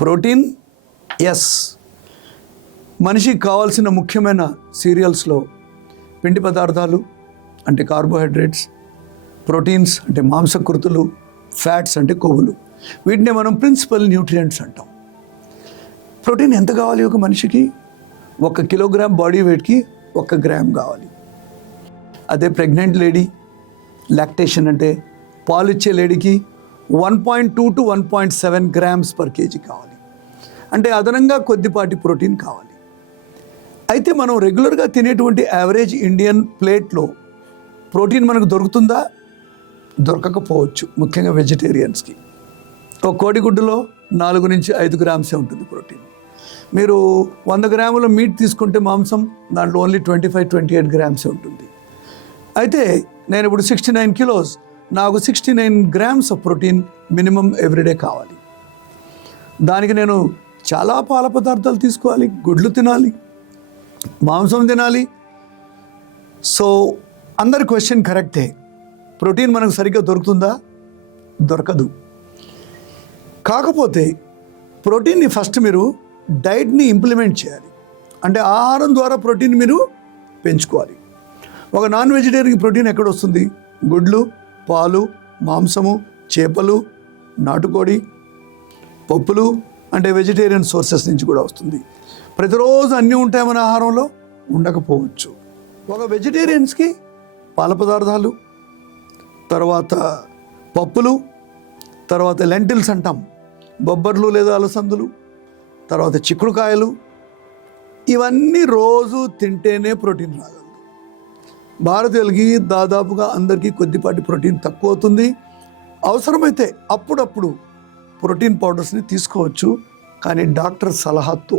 Protein yes, మనిషికి కావాల్సిన ముఖ్యమైన సీరియల్స్లో పిండి పదార్థాలు అంటే కార్బోహైడ్రేట్స్, ప్రోటీన్స్ అంటే మాంసకృతులు, ఫ్యాట్స్ అంటే కొవ్వులు, వీటిని మనం ప్రిన్సిపల్ న్యూట్రియంట్స్ అంటాం. ప్రోటీన్ ఎంత కావాలి ఒక మనిషికి? 1 కిలోగ్రామ్ బాడీ వెయిట్కి 1 గ్రామ్ కావాలి. అదే ప్రెగ్నెంట్ లేడీ, లాక్టేషన్ అంటే పాలు ఇచ్చే లేడీకి 1.2 to 1.7 గ్రామ్స్ పర్ కేజీ కావాలి. అంటే అదనంగా కొద్దిపాటి ప్రోటీన్ కావాలి. అయితే మనం రెగ్యులర్గా తినేటువంటి యావరేజ్ ఇండియన్ ప్లేట్లో ప్రోటీన్ మనకు దొరుకుతుందా? దొరకకపోవచ్చు, ముఖ్యంగా వెజిటేరియన్స్కి. ఒక కోడిగుడ్డులో 4 నుంచి 5 గ్రామ్సే ఉంటుంది ప్రోటీన్. మీరు 100 గ్రాముల మీట్ తీసుకుంటే మాంసం, దాంట్లో ఓన్లీ 25-28 గ్రామ్సే ఉంటుంది. అయితే నేను ఇప్పుడు 69 కిలోస్, నాకు 69 grams of protein minimum everyday కావాలి. దానికి నేను చాలా పాల పదార్థాలు తీసుకోవాలి, గుడ్లు తినాలి, మాంసం తినాలి. సో అందరి క్వశ్చన్ కరెక్టే, ప్రోటీన్ మనకు సరిగ్గా దొరుకుతుందా? దొరకదు. కాకపోతే ప్రోటీన్ని ఫస్ట్ మీరు డైట్ని ఇంప్లిమెంట్ చేయాలి. అంటే ఆహారం ద్వారా ప్రోటీన్ మీరు పెంచుకోవాలి. ఒక నాన్ వెజిటేరియన్కి ప్రోటీన్ ఎక్కడ వస్తుంది? గుడ్లు, పాలు, మాంసము, చేపలు, నాటుకోడి, పప్పులు అంటే వెజిటేరియన్ సోర్సెస్ నుంచి కూడా వస్తుంది. ప్రతిరోజు అన్నీ ఉంటాయి మన ఆహారంలో? ఉండకపోవచ్చు. ఒక వెజిటేరియన్స్కి పాల పదార్థాలు, తర్వాత పప్పులు, తర్వాత లెంటిల్స్ అంటాం, బొబ్బర్లు లేదా అలసందులు, తర్వాత చిక్కుడుకాయలు, ఇవన్నీ రోజు తింటేనే ప్రోటీన్ రాగలదు. భారతీయులకి దాదాపుగా అందరికీ కొద్దిపాటి ప్రోటీన్ తక్కువ అవుతుంది. అవసరమైతే అప్పుడప్పుడు ప్రోటీన్ పౌడర్స్ని తీసుకోవచ్చు, కానీ డాక్టర్ సలహాతో.